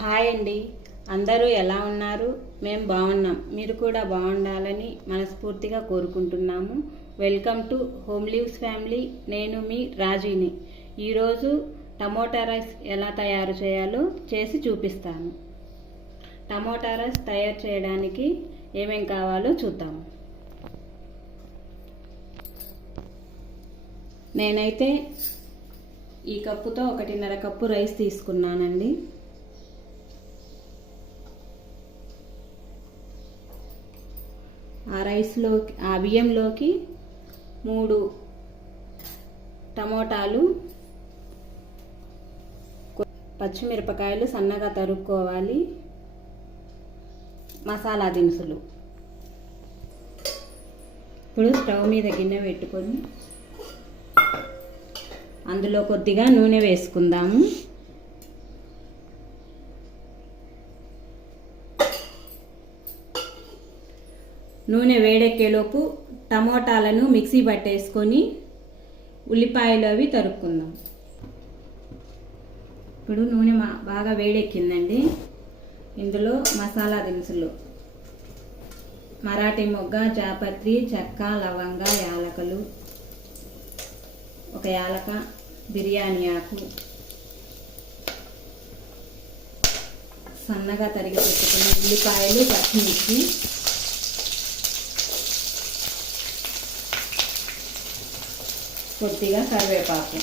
Hi అండి. అందరూ ఎలా ఉన్నారు? మేము బాగున్నాం. మీరు కూడా బాగుండాలని మనస్ఫూర్తిగా కోరుకుంటున్నాము. Welcome to home leaves family. నేను మీ రాజీని. ఈరోజు టమోటా రైస్ ఎలా తయారు చేయాలో చేసి చూపిస్తాను. టమోటా రైస్ తయారు చేయడానికి ఏమేం కావాలో చూద్దాము. నేనైతే ఈ కప్పుతో 1.5 కప్పు రైస్ తీసుకున్నానండి. ఆ బియ్యంలోకి 3 టమోటాలు, పచ్చిమిరపకాయలు సన్నగా తరుక్కోవాలి, మసాలా దినుసులు. ఇప్పుడు స్టవ్ మీద గిన్నె పెట్టుకొని అందులో కొద్దిగా నూనె వేసుకుందాము. నూనె వేడెక్కేలోపు టమోటాలను మిక్సీ పట్టేసుకొని ఉల్లిపాయలు అవి తరుక్కుందాం. ఇప్పుడు నూనె బాగా వేడెక్కిందండి. ఇందులో మసాలా దినుసులు మరాఠీ మొగ్గ, జాపత్రి, చెక్క, లవంగ, యాలకులు, 1 యాలక, బిర్యానీ ఆకు, సన్నగా తరిగి పెట్టుకున్న ఉల్లిపాయలు, పచ్చిమిర్చి, కొద్దిగా కరివేపాకు.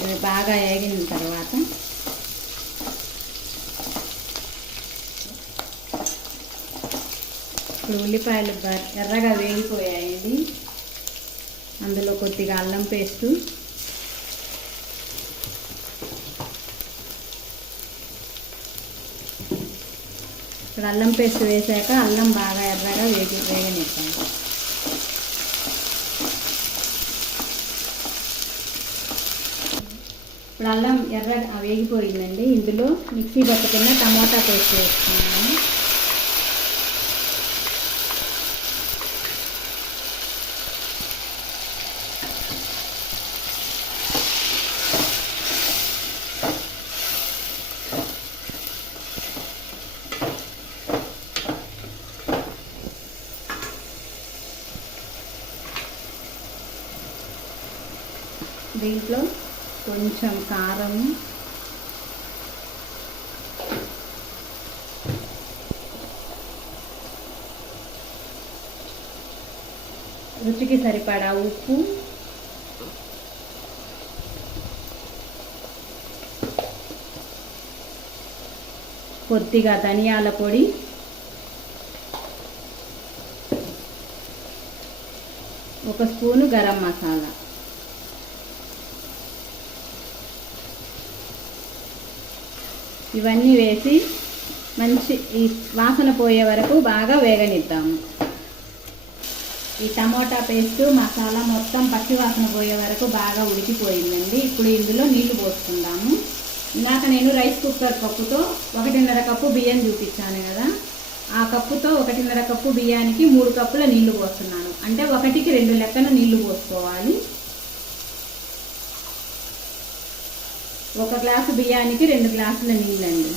ఇవి బాగా వేగిన తర్వాత ఇప్పుడు ఉల్లిపాయలు ఎర్రగా వేగిపోయాయండి. అందులో కొద్దిగా అల్లం పేస్టు, ఇప్పుడు అల్లం పేస్ట్ వేసాక అల్లం బాగా ఎర్రగా వేగనిస్తాను. ఇప్పుడు అల్లం ఎర్రగా వేగిపోయిందండి. ఇందులో మిక్సీ పట్టుకున్న టమాటా పేస్ట్ వేస్తున్నాను. దీంట్లో కొంచెం కారం, రుచికి సరిపడా ఉప్పు, కొద్దిగా ధనియాల పొడి, ఒక స్పూను గరం మసాలా, ఇవన్నీ వేసి మంచి ఈ వాసన పోయే వరకు బాగా వేగనిద్దాము. ఈ టమోటా పేస్ట్, మసాలా మొత్తం పచ్చి వాసన పోయే వరకు బాగా ఉడికిపోయిందండి. ఇప్పుడు ఇందులో నీళ్లు పోసుకుందాము. ఇందాక నేను రైస్ కుక్కర్ కప్పుతో 1.5 కప్పు బియ్యం చూపించాను కదా, ఆ కప్పుతో 1.5 కప్పు బియ్యానికి 3 కప్పుల నీళ్లు పోస్తున్నాను. అంటే 1కి 2 లెక్కన నీళ్లు పోసుకోవాలి. 1 గ్లాసు బియ్యానికి 2 గ్లాసుల నీళ్ళండి.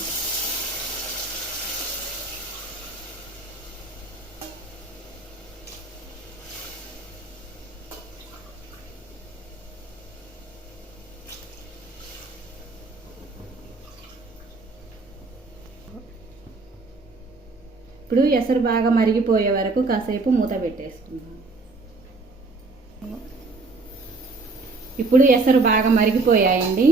ఇప్పుడు ఎసరు బాగా మరిగిపోయే వరకు కాసేపు మూత పెట్టేసుకుందాం. ఇప్పుడు ఎసరు బాగా మరిగిపోయాయండి.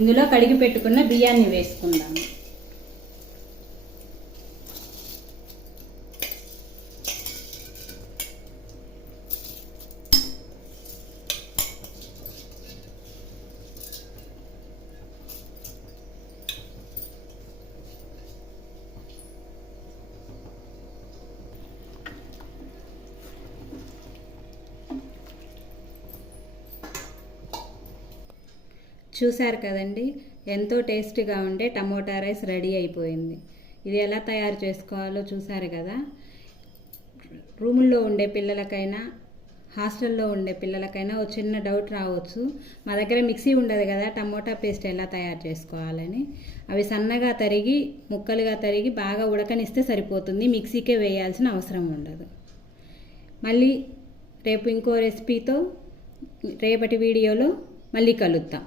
ఇందులో కడిగి పెట్టుకున్న బియ్యాన్ని వేసుకుందాము. చూశారు కదండి, ఎంతో టేస్టీగా ఉండే టమోటా రైస్ రెడీ అయిపోయింది. ఇది ఎలా తయారు చేసుకోవాలో చూసారు కదా. రూముల్లో ఉండే పిల్లలకైనా హాస్టల్లో ఉండే పిల్లలకైనా ఒక చిన్న డౌట్ రావచ్చు, మా దగ్గర మిక్సీ ఉండదు కదా, టమోటా పేస్ట్ ఎలా తయారు చేసుకోవాలని. అవి సన్నగా తరిగి ముక్కలుగా తరిగి బాగా ఉడకనిస్తే సరిపోతుంది, మిక్సీకే వేయాల్సిన అవసరం ఉండదు. మళ్ళీ రేపు ఇంకో రెసిపీతో రేపటి వీడియోలో మళ్ళీ కలుద్దాం.